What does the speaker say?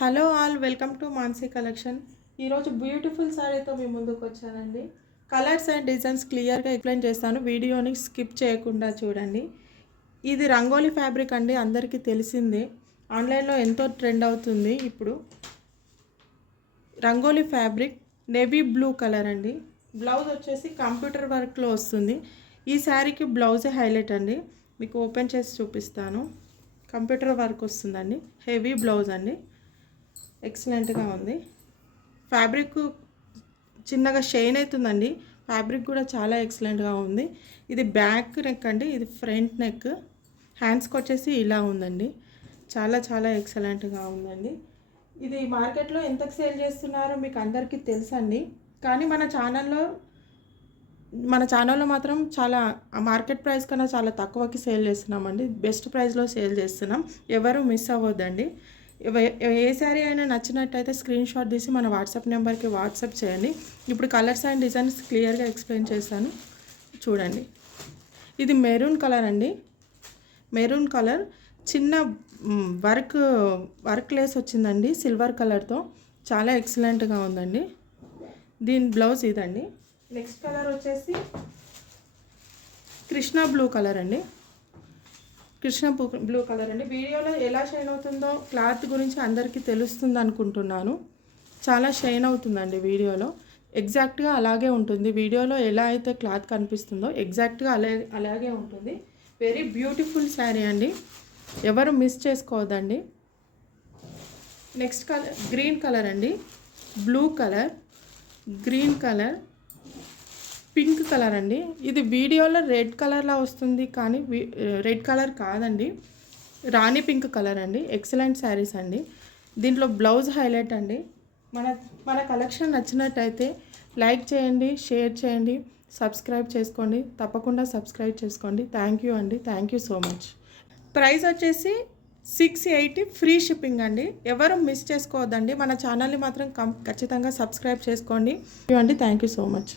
Hello all, welcome to Mansi collection. ఈరోజు beautiful శారీతో మీ ముందుకు వచ్చానండి. కలర్స్ అండ్ డిజైన్స్ క్లియర్గా ఎక్స్ప్లెయిన్ చేస్తాను, వీడియోని స్కిప్ చేయకుండా చూడండి. ఇది రంగోలీ ఫ్యాబ్రిక్ అండి, అందరికీ తెలిసిందే. ఆన్లైన్లో ఎంతో ట్రెండ్ అవుతుంది ఇప్పుడు. Rangoli fabric navy blue colour అండి. బ్లౌజ్ వచ్చేసి కంప్యూటర్ వర్క్లో వస్తుంది. ఈ శారీకి బ్లౌజే హైలైట్ అండి. మీకు ఓపెన్ చేసి చూపిస్తాను. కంప్యూటర్ వర్క్ వస్తుందండి, హెవీ బ్లౌజ్ అండి. ఎక్సలెంట్గా ఉంది. ఫ్యాబ్రిక్ చిన్నగా షైన్ అవుతుందండి. ఫ్యాబ్రిక్ కూడా చాలా ఎక్సలెంట్గా ఉంది. ఇది బ్యాక్ నెక్ అండి, ఇది ఫ్రంట్ నెక్. హ్యాండ్స్కి వచ్చేసి ఇలా ఉందండి. చాలా చాలా ఎక్సలెంట్గా ఉందండి. ఇది మార్కెట్లో ఎంతకు సేల్ చేస్తున్నారో మీకు అందరికీ తెలుసండి. కానీ మన ఛానల్లో మాత్రం చాలా మార్కెట్ ప్రైస్ కన్నా చాలా తక్కువకి సేల్ చేస్తున్నామండి. బెస్ట్ ప్రైస్లో సేల్ చేస్తున్నాం. ఎవరు మిస్ అవ్వద్దండి. ఏ శారీ అయినా నచ్చినట్టయితే స్క్రీన్ షాట్ తీసి మన వాట్సాప్ నెంబర్కి వాట్సాప్ చేయండి. ఇప్పుడు కలర్స్ అండ్ డిజైన్స్ క్లియర్గా ఎక్స్ప్లెయిన్ చేశాను, చూడండి. ఇది మెరూన్ కలర్ అండి. మెరూన్ కలర్ చిన్న వర్క్ లేస్ వచ్చిందండి సిల్వర్ కలర్తో. చాలా ఎక్సలెంట్గా ఉందండి. దీని బ్లౌజ్ ఇదండి. నెక్స్ట్ కలర్ వచ్చేసి కృష్ణ బ్లూ కలర్ అండి. బ్లూ కలర్ అండి. వీడియోలో ఎలా షైన్ అవుతుందో క్లాత్ గురించి అందరికీ తెలుస్తుంది అనుకుంటున్నాను. చాలా షైన్ అవుతుందండి వీడియోలో. ఎగ్జాక్ట్గా అలాగే ఉంటుంది. వీడియోలో ఎలా అయితే క్లాత్ కనిపిస్తుందో ఎగ్జాక్ట్గా అలాగే ఉంటుంది. వెరీ బ్యూటిఫుల్ శారీ అండి, ఎవరు మిస్ చేసుకోవద్దండి. నెక్స్ట్ కలర్ గ్రీన్ కలర్ అండి. Blue colour, green colour, pink colour అండి. ఇది వీడియోలో రెడ్ కలర్లా వస్తుంది, కానీ రెడ్ కలర్ కాదండి, రాణి పింక్ కలర్ అండి. ఎక్సలెంట్ శారీస్ అండి. దీంట్లో బ్లౌజ్ హైలైట్ అండి. మన కలెక్షన్ నచ్చినట్టయితే లైక్ చేయండి, షేర్ చేయండి, సబ్స్క్రైబ్ చేసుకోండి. తప్పకుండా సబ్స్క్రైబ్ చేసుకోండి. థ్యాంక్ యూ అండి, thank you so much. Price వచ్చేసి 680 ఫ్రీ షిప్పింగ్ అండి. ఎవరు మిస్ చేసుకోవద్దండి. మన ఛానల్ని మాత్రం ఖచ్చితంగా సబ్స్క్రైబ్ చేసుకోండి. థ్యాంక్ యూ అండి, థ్యాంక్ యూ సో మచ్.